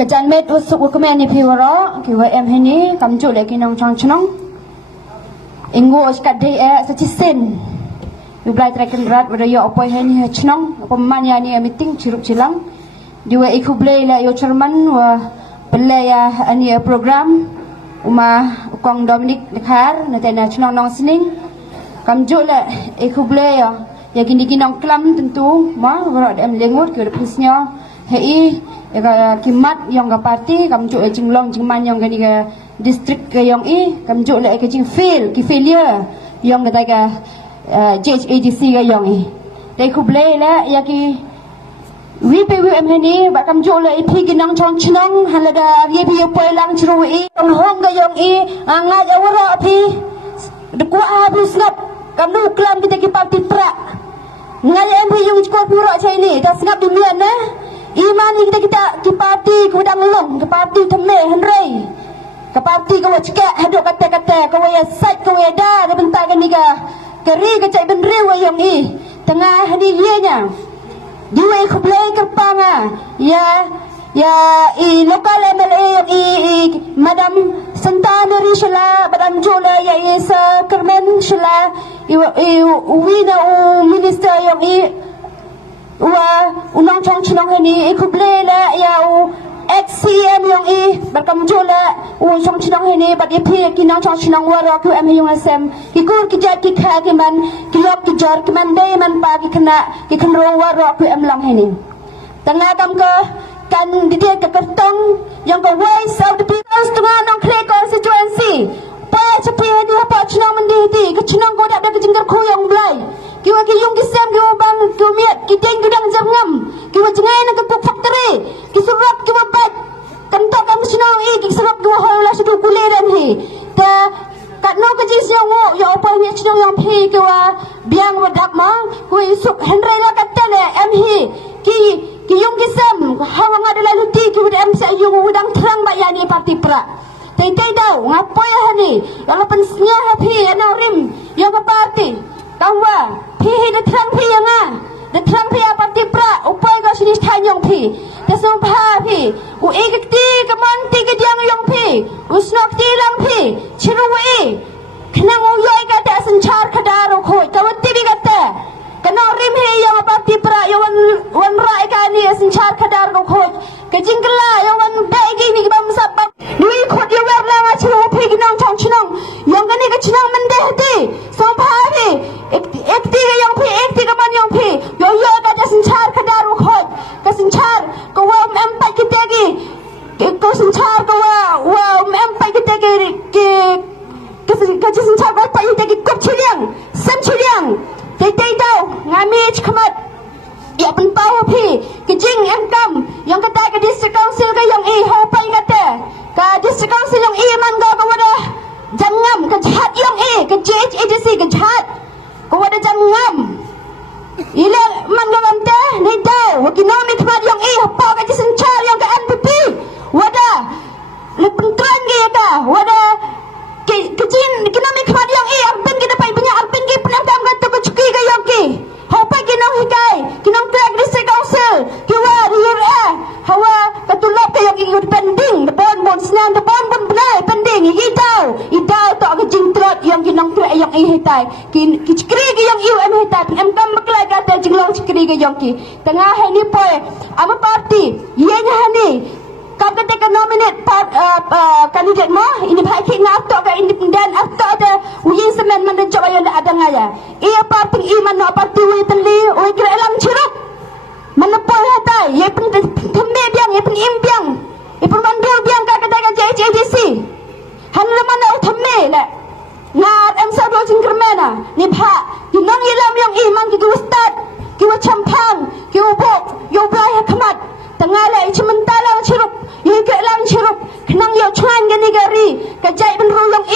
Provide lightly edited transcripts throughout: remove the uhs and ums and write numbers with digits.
Kejan met usuk ukumen ni piwara kiwa em hini kamju lagi nong chong chnong ingo skat dei sachisin Iblai traken rat wada yo opoi hini chnong pemanya ni meeting cirup cilang diwa ikublai la yo cerman wa belaya ani program uma ukong Dominic Dekhar natena chnong nong sining kamju la ikublai ya gini nong klam tentu ma wara em lengut ke pisnya hei kimat yang ke parti kamju jinglong jingman yang gani ke district ke yang kamju le ke jing failure yang ke daga JHADC ke yang dai kublai la ya ki WPWM ni ba kamju le pi ginang chong chnong halada ye bi poi lang chru tong hong ke yang ngaj awara pi de ku habis ngap kamu klam kita ki parti pra ngai em bi yung ko pura chai ni ta snap dumian na iman kita ki parti ku dang long ke parti thame henrei ke parti ko cika hadok kata-kata ko ya sat ko ya da de bentar kan ni ka keri ke cai ben rew yang tengah ni ye nya diwe kublai kerpanga ya lokal MLA yang madam Santana Rishala madam Jola ya isa Kermen Shala wina minister yang unang chong chnong ni ikuble la ya XCM yang berkamju la chong chnong ni bat ipi kinang chong chnong wara ku am yung asem kikur kijat kikha kiman kilok kijar kiman dai man pa kikna kikenro wara ku am lang ni tengah kam ke kan didia ke kertong yang ke voice of the people tengah nong clay constituency pa cepi ni apa chnong mandi ti ke chnong ko dak dak jinggar ku yang blai kiwa ki yung kisam kiwa bang kiwa miat kiteng gudang jangam kiwa jengai nak ke factory kisurap kiwa bat kantok kam sinau kisurap kiwa hola sedu kuliran hi ta kat no ke jis yang wo ya apa ni chnong yang phi kiwa biang wadak ma ku isuk henry la kata le em hi ki yung kisam hawang adalah luti kiwa em sa yung udang terang ba yani parti pra tai dau ngapoy hani kalau pensnya happy ana rim yang ke parti tawa pi de trang pi yang de trang pi parti pra upai ka sini thanyong pi de so pha pi u ekti ka man ti ka diang yong pi usnok ti lang pi chiru khnang u yoi ka ta sanchar khadaro khoi ka wati bi ka ta kana rim he yang parti pra yo wan rai ka ni sanchar khadar ko khoi ka jingla yo wan bai gi ni bam sap ni khot yo wer la nga chiru pi ginang chong chinong yong ka ni ka chinong man de ti so pha pi ekti ka yang pi ekti ka man yang pi yo ka ja sanchar khadaru khot ka sanchar ko wa em pa ki tegi ko sanchar ko wa em pa ki tegi ka ja sanchar ko pa ki tegi kop chuliang sam chuliang tai dau ngami chkhamat ya pen pau pi ki jing em kam yang kata ka district council ka yang ho pa ngata ka district council yang man ga ka wada jangam ka jhat yang ka JHADC ka jhat ko wada jangam ila man gawam ta ni daw wakinomi tmad yang pa ka jisenchar yang ka MPP wada lepentran ge ka wada kejin kinomi tmad yang arpen kita pai punya arpen ge penam kam ka to chuki ga yang ki hopa kinong hikai kinong track district council kiwa riur hawa katulok ka yang ingud pending the bon snan the bon benai pending idau to ka jingtrot yang kinong track yang hitai ki chikri ge yang em hitai em kam maklai ka ta jinglong chikri ge yang ki tengah hani poy ama party yen hani kam ka take nominate candidate mo ini bhai ki ngap to ka independent after the uyin semen man job ayon ada ngaya ia party iman no party wi teli oi kira lang chiruk man poy hatai ye pen themme biang ye pen im biang ye pen mandu biang ka ka JHADC han le man au themme la ngat em sa do jing kermena ni bha kinong ilam yang iman ki ustad ki wa champang ki ubok yo blai khmat tengah la chimentalang chiruk ye ke lang chiruk khnang yo chwan gani gari ka jai ben ru long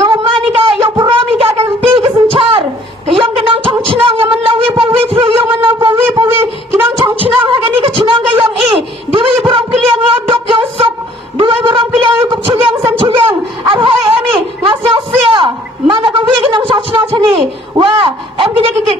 yo mani ka yo puromi ka ti ka sanchar ka yong kanang chong chnang man lawi po wi thru yo man law po wi kinang chong chnang ha gani ka chnang ga yong diwi purom kliang yo dok yo sok duai purom kliang yo kup chuliang san chuliang ar hoi emi ngas yo sia mana ka wi kinang chong chnang chani wa em ki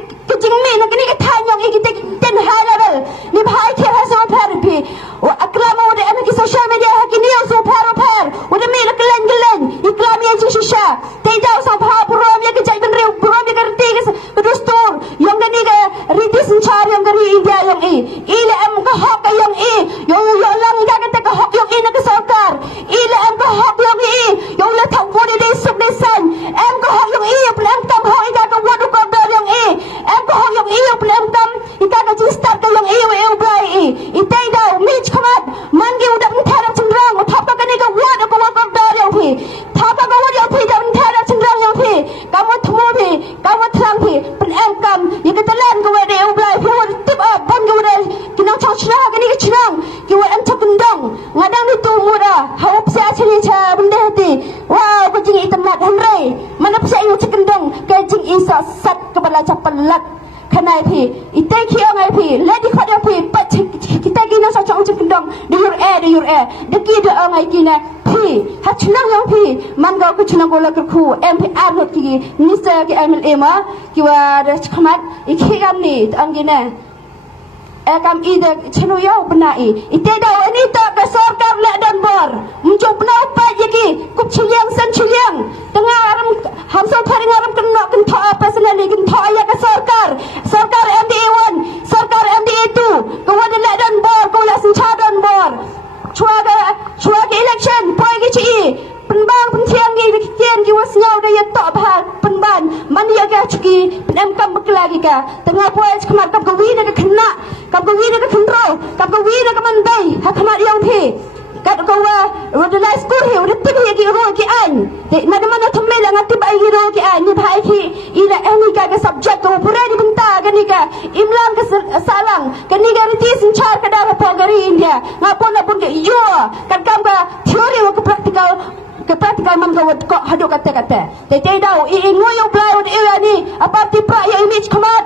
yang gani ke reduce char yang dari India yang ila am ka hak yang yang lang da kata ka hak yang nak sarkar ila am ka hak yang yang la thau bo de suk de san am ka hak yang plan tam hak ida ka wadu ka dar yang am ka hak yang plan tam ida ka ji start ka yang blai itai da mich khamat man gi udak thara chendrang thap ka ni ka wadu ka dar yang thap ka wadu yang da thara chendrang yang kamu thmo kamu thrang pen am kam ni ka talan ka wadu blai wadu tip up ban ga wadu kinang chang chna ka ni ka chnang ki wadu am chakundong ngadang ni tu mura haup sa chini cha benda hati wow ko jing itamat hamrai mana psa yu chakundong ka jing isa sat ka bala chapalat kanai itai khiang ai lady khada pat kita kina sa chang chakundong de your air de ki de angai kina ha chnang yang man ga ko chnang ko la khu em arnot ki nisa ki mla ma ki wa de khamat ikhiam ni angina kam ida chenu yau benai ite da ani ta ka sarkar la dan bor muncul bena pa yaki kup chiang san chiang tengah aram hamsal tharing aram kena tha personally kin tha ya ka sarkar MDA1 sarkar MDA2 ko wada la dan bor ko la sin cha dan bor chua ga election poi gi chi penbang pentiang gi kian gi was ngau da ya to bha penban man ya ga chki pen kam bakla gi ka tengah poi khmat kam gawi na ka khna kam gawi na ka khndro kam gawi na ka man dai ha khmat yang kat ko wa wada la school he wada tibi gi ro gi an de na de man thamme la ngati bai gi ro gi an ni bhai ki ila ani ka ga subject ko pura di benta ga ni ka imlam ka salang ka ni ga riti sin char ka da pa gari india ngapon na pun ke yo kan kam ka theory wa practical man ka wad ko hadu kata te dau ngoyo blai wad ani apati pra ya image khamat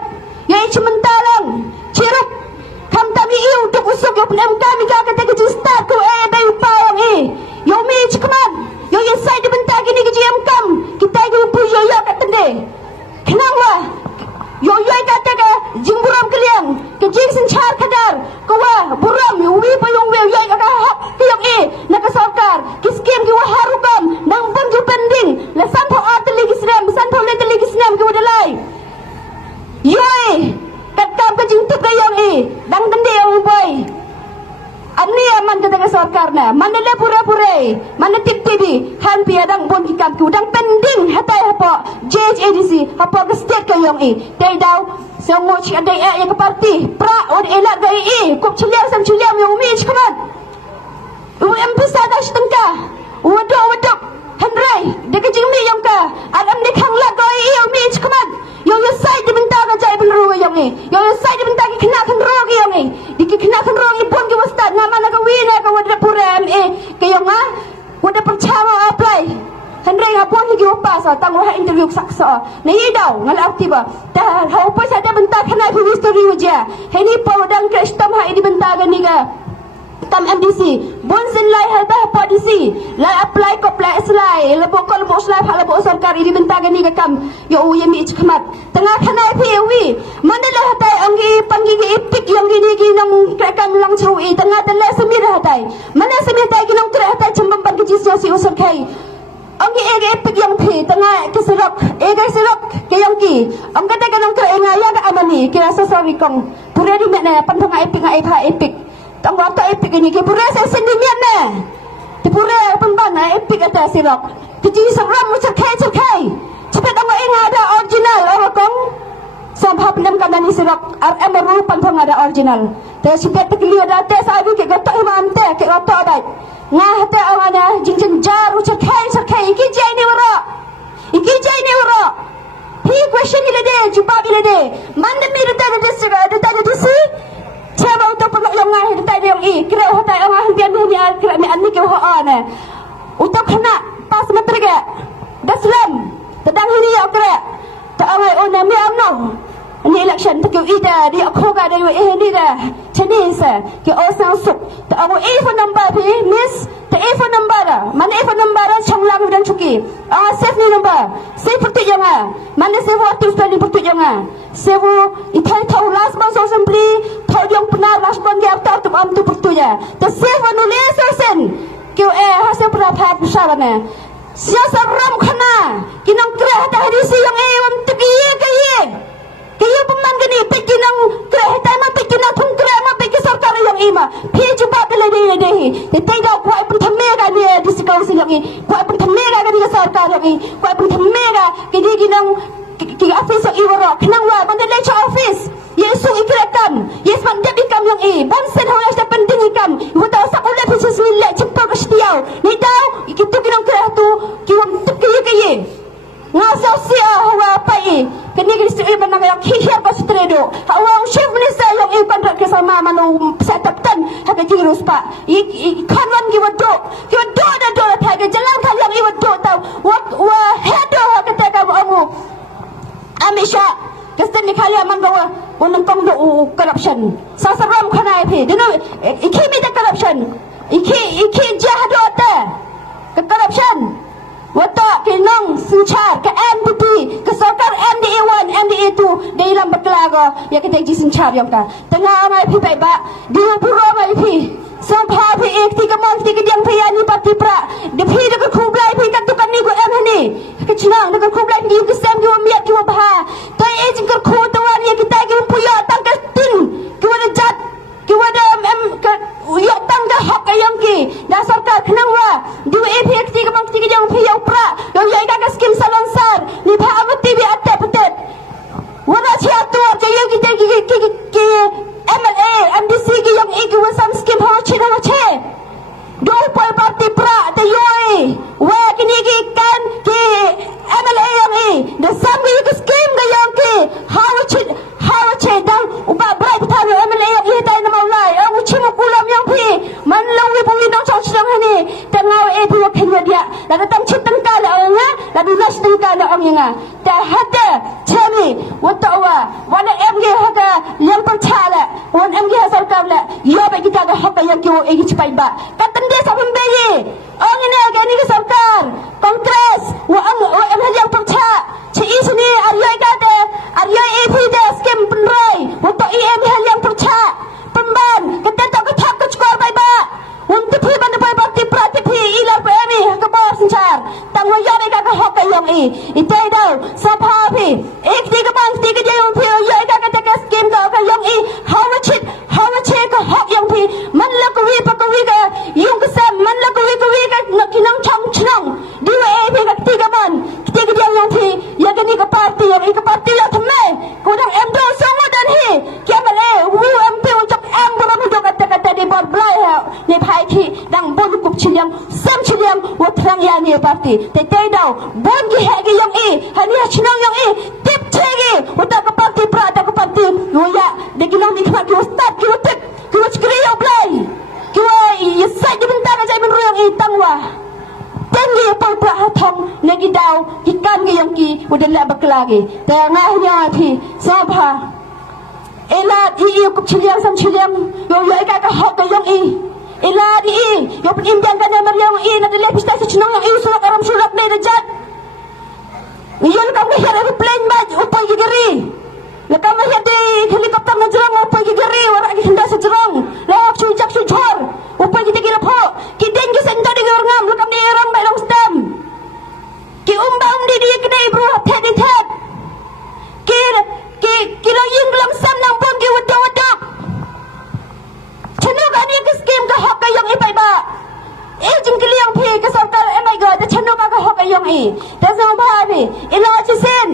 ya chimentalang chirup kam tami untuk usuk yo pnem kami ka kata ke start ko dai pa yang yo image khamat yo side benta gini ke jam kam kita yo pu yo kata de kenang wa yo kata ke jingburam keliang ke jing sin char kadar ko wa buram yo wi pa yo ka hak ke yo nak sarkar ki skim ki wa harukam nang ban ki pending la san tho atli ki sram san tho le tli ki sram ki wadalai yo kat kam ka jing tu ka yo dang dende yo boy amni aman ka dengan sarkar na mana le pura-pura mana tik-tibi han pia dang bon ki kam ki dang pending hatai hapo JHADC hapo ka state ka yo dai dau semua cik ada ya ke parti pra od elat gai kop chuliam sam chuliam yo mi chkaman UMP sada setengka wadok handrai de ke jingmi yang ka alam de khang la gai yo mi chkaman yo side de benta ka jai ben ro yo yo side de benta ki khna khan ro yo di ki khna khan ro pon ki wasta na mana ka wi na ka wada puram ke yo nga wada perchama apply handrai ha pon ki upa sa tang wa interview saksa na yi dau ngal aktiba ta ha upa sa de benta khna fi history wajia heni podang ke stam ha di benta ga ni ga tam MDC bon sin lai hal ba policy la apply ko apply slai la bokol bo slai phala bo sarkar iri benta ga ni ga kam yo u yemi ich khamat tengah khanai phi wi mandala hatai angi pangi gi ipik yang gi gi nang kam lang chau tengah tele semir hatai mana semir tai gi nang tre hatai chambam ban gi jisyo si usar khai angi ege ipik yang phi tengah ke sirok ke yang ki ang kata ga nang tre ngaya ga amani kira sasawi kong pura di mena pan thang ipik ngai pha ipik tang wata epik ni ke pura sa sendirian na te pura pemban na epik ata sirok kiji seram macam kai cepat ang ada original orang kong sampai pendam kanan ni sirok RM ru pantang ada original te sipat tekli ada te sabi ke gotok imam te ke gotok abai ngah te awana jingjing jar macam kai iki jai ni wara hi question ile de jawab ile de mande mi de desi Siapa untuk peluk yang ngah di tadi yang kira hotai yang ngah dia ni kira ni ani ke hoana untuk kena pas menteri ke daslam tedang ini ya kira tak awai ona mi amno ni election tak ida di aku ga dari ni dah Chinese ke osang sup tak awai phone number pi miss tak phone number mana phone number changlang dan cuki save ni number save pertu jangan mana save waktu sekali pertu jangan save itai tahu last month assembly tahu yang pernah last month dia tahu tu am tu pertu ya tak save nulis sen ke hasil perapat besar na siasa ram khana kinang kira hata hadisi yang untuk kiye kinang krehetay mapik kinang thung kre mapik sarkar yang ima phi juba bele de te ga kwai prathame ga ni dis council yang i kwai prathame ga ni sarkar yang i kwai prathame ga kidi kinang ki office yang iwara kinang wa mandale cha office yesu ikrekam yes mandap ikam yang i bonsen ha sa penting ikam wata sa ulat hisus wille cepat ka setiau ni tau kitu kinang kre tu kiwam tukiye ngasa sia hawa pai kini kini iban na khihia ka stredo hawa chief minister yang iban ra kesama manu setaptan haka jirus pa khanwan ki wado da do tha ke jalan khan yang i wado tau wa hedo haka ta ka amu amisha kestan ni khalia mangawa unang tong do corruption sasaram khana phe dino ikhi mi ta corruption ikhi jahdo ta ka corruption wata kinong sinchar ke MDP ke sarkar MDA1 MDA2 dalam berkelaga ya kita ji sinchar yang ka tengah mai phi bai ba dia pura mai phi sampha phi ek ti kamang ti ke diang phi ani parti pra de phi de khub lai phi kan tu kan ni ko em ni ke chinang de khub lai ni ke sem ki miat ki bha tai e jing kar khu tawar ya kita ki puya tang ke tin ki wada jat ki wada ke yo tang ga hak yang ki da sarkar khnang wa du e phi ek ti kamang ti ke diang phi pra yo yai ka skim salon sar ni bha amati bi atte putet wala chia tu ke yo ki MLA MDC ki yang ik wasam skim ha china wa che do pal parti pra te yoi wa kini ki kan ki MLA yang i the sam ki skim ga yang ki how che dang uba brai ta MLA yang i tai na maulai ang uchi mo kulam yang phi man long wi pui nang chong chang ni tengau e phi wa khen dia la tam chit tang ka la nga la du las tang ka la ang nga ta hata chami wa ta wa wala em ge haka yang par chala wan em ge sarkar la yo ba kita ga haka yang ki wo e gi pai ba katan de sa pun be ye ang ina ga ni sarkar kongres wa em yang par cha chi isni aryai ka de aryai e phi de skem penrai wa ta em yang par cha pemban kita tak ke thak ke skor bai ba untuk phi ban bai bakti prati phi ila pe mi ka ba sinchar tang wa ya ka ka hok ka yong i itai dau sapha phi ek ti ka bang ti ka jong phi ya ka ka skim da ka yong i hawa che ka hok yong phi man la ko wi pa ko wi ka yung ka sam man la ko wi ka kinang chang chnang di wa e phi ka ti ka ban ti ka jong phi ya ka ni ka party ya ka party ya thme ko dang em do so mo dan hi kya male wu em phi untuk em bo mo do kata di bor blai ha ni phai khi dang bon kup chiliang sam chiliang wa thrang ya ni party te te dau bon gi he gi yong i hani chnang yong i tip che gi wa ta ka party pra ta ka party yo ya de gi nang ni khma ki start ki tip ki wa chkri yo blai ki wa i sai gi bin ta ga jai bin ru yong i tangwa tengi pal pra thong ne gi dau ki kan gi yong ki wa de la baklagi te nga nya thi sabha elat i kup chiliang sam chiliang yo ka hok ka yong i elat i yo pun indian ka na yang i na dele pista sa chinong yang i surat aram surat ne dejat yon ka me hera plane ba upay gigiri la ka me hedi helicopter na jrong upay gigiri wara gi hinda sa jrong la chu jak chu jhor upay gi tigila pho ki den gi senda di ngam la ka me rang ba long stem ki di kne bro thet in thet ki lo yin lam sam nang pon ki wada chanu ga ni ka skim ka hok ka yong i pai ba e jing ki liang phi ka sarkar e my god chanu ka hok ka yong i ta so ba bi ila chi sen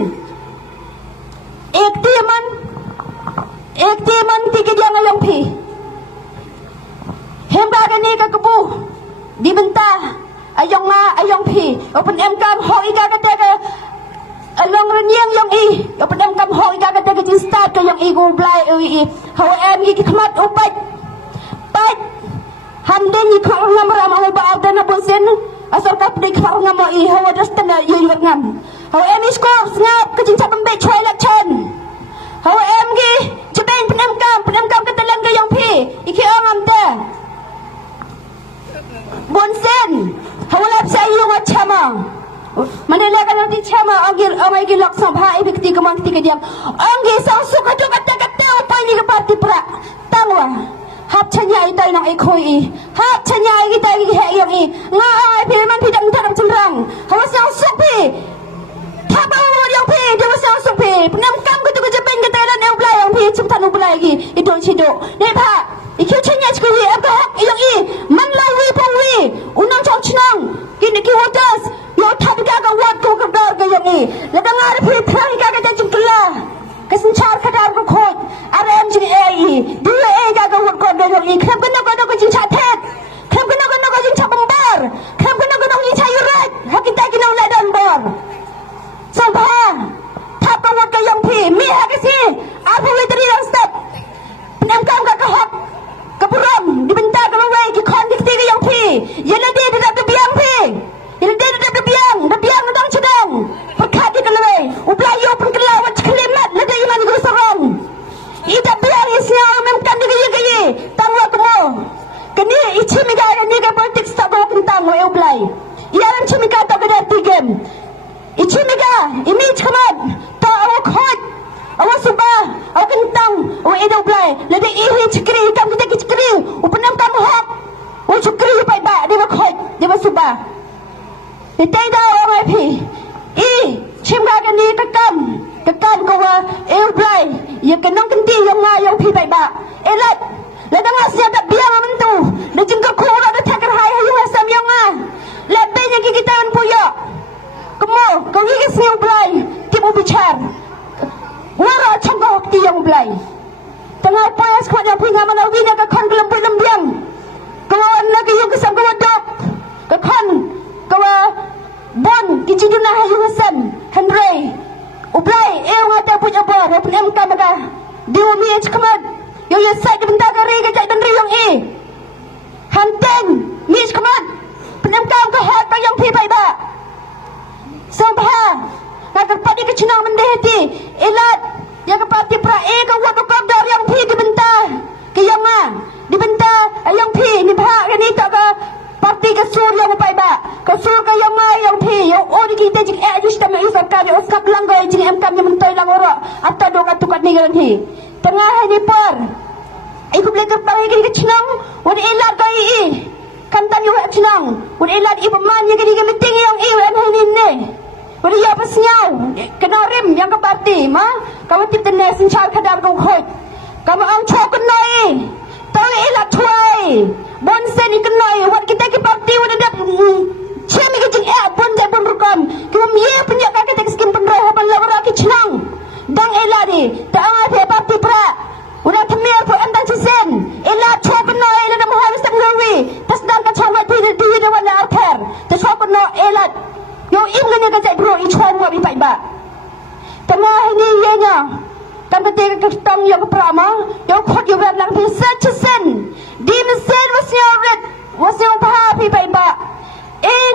ek ti man ti ki diang yong phi hem ba ga ni ka ku di benta ayong phi open em kam ho i ka te ka along renyang yang i open kam ho i ka te ka jin start ka yang i go blai i ho em gi khmat upat pat hande ni khar ngam ram ho ba ada na bonsen asar ka pdi khar ngam i ho dastan yu ngam ho em i score ngap ka jin chap be choi la chen ho em gi chben pnam kam ka telan ka yang phi i ki ngam te bonsen ho la sai yu wa chama Manila ka lang di chama amay gilak sa bha ibikti ka man ti ka diam anggi sang suka tu kata upay ni ka parti pra tangwa hap chanya itay nang ikhoy i hap chanya itay gi he yang i nga ay phi man phi dang thang chimrang hawa sang supi thaba wo yang phi de sang supi nam kam ka tu ka jaben ka telan eu blai yang phi tanu lagi itu sido ne pha ikut chenya sekali apa yang man lawi pangwi unang chong chinang kini ki hotas yo thab ga ga wat ko ga ga yang la dangar phi thang ga ga jing kala kasin char khadar ko khoj rm jing ai du ga ga wat ko ga yang khem ko jing cha thet khem ko jing cha bombar khem ko jing cha yurat hakita kinau la dan bor sampa thap ka wat ka yang phi mi ha ka si apu witri yang step nam kam ga ka hok kapuram dibenta ka mawai ki khon dik ti yang phi yela de de biang phi yela de biang dong chedang pakhat ki kalai uplai yo pun kelawat kelimat la de iman guru sarong ida biang isya mem kan dik ye tangwa kemo kini ichi mi ga ni ga politics ta go kentang mo uplai iaran chimi ka ta ga tigem ichi mi ga image khamat ta aw khot awas suba aw kentang o edo blai la de ihi chikri kam kita chikri upanam kam hak o chikri pai ba de ba khoi de ba suba de tai da o mai phi chim ga ga ni ka kam ko wa e blai ye ka nong kan ti yang nga yang phi pai ba elat la da nga sia da biang man tu de jing ka ko da thakar hai yu sam yang nga la be yang ki kita man puyo kemo ko gi ki sia blai ti mo bichar wara changga wakti yang blai tengah payas ko yang punya mana wina ka khon kelam pulam biang kawan lagi yung kesam kawa dok ka khon kawa bon kijiduna hayu hasan henry ublai ngata punya bor pun em kamaga diu mi chkamat yo ye sai benda ka ri ka jai dan ri yang hanteng mi chkamat pun em kam ka hat ka yang phi bai ba sampha agar padi ke chinang mendehti elat yang parti pra ka wat ko dar yang phi dibenta ke yang dibenta yang phi ni bha ni ta ka parti ke sur yang pai ba ka sur ka yang phi yo ori ki te jik ajus ta mai sarkar yo skap lang ga jing em kam ni mentoi lang oro atta do ka tukat ni gan hi tengah ni par iku blek ka pai ke chinang wad elat ka kantan yo chinang wad elat ibu man ye ke meeting yang an ni ne wadi ya pasnyau kena rim yang ke parti ma kamu tip tenes sinchar khadar ko khoj kamu ang chok noi tahu ela chuai bon sen ikenoi wat kita ke parti wadi dak chemi ke jing bon rukam kum ye punya ka ke skim penroh ban lawara ki chnang dang ela di ta pe parti pra udah thmer po andang chisen ela chok noi ela mo halis tak ngawi tas dang ka chawat pi di wala arther ta chok no ela yo im ngene ka bro I chwan mo bi pai ba tama ni ye nya kan ka te ka tong yo ka prama yo khot yo rat lang pi sen di sen was yo pa pi pai ba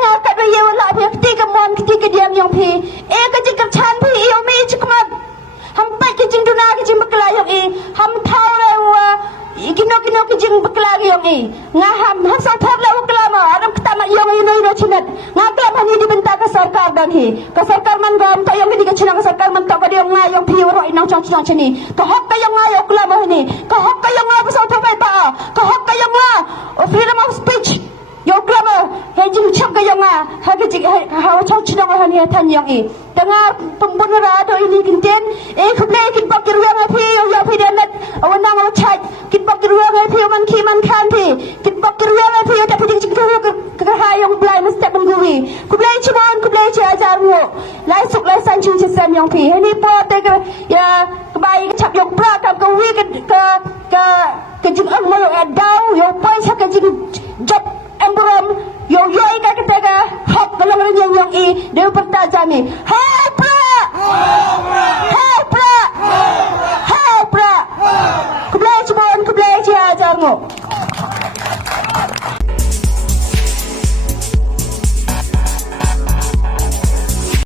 nga ka be ye wala pi ti ka mon ti ka diam yong pi ka ji ka chan pi yo mi chikmat ham pa ki jing duna ki jing bakla yo ham thau re wa ikino ki jing bakla yo nga ham sa thar la bakla ma aram kta ma yo no ro chinat nga kla ma ni dibenta ka sarkar dan hi ka sarkar man gam ta yo ni ka chinang ka sarkar man ta ka yo nga yo pi ro inang chang chini ka hok ka yo nga yo kla ma ni ka hok ka yo nga ba sa thai ba ka hok ka yo nga freedom of speech yo kla ma he jing chak ka yo nga ha ka ji ha chang chinang ha ni tan yo tengah pembunara do ini kinten khuble kin pak ruang phi yo phi delat awana ma chai kin pak ruang phi man khi man khan phi kin pak ruang phi ta phi jing ka ha yong blai mas tak mengui khuble chimon khuble cha ajar ngo lai suk lai san chin chin yong phi ni po te ka ya bai chak yong pra ka wi ka jing ang mo yo dau yo pai cha ka jing job emburam yo ka ka hop kalau yang dia pertajami help pra kublai ajar ngo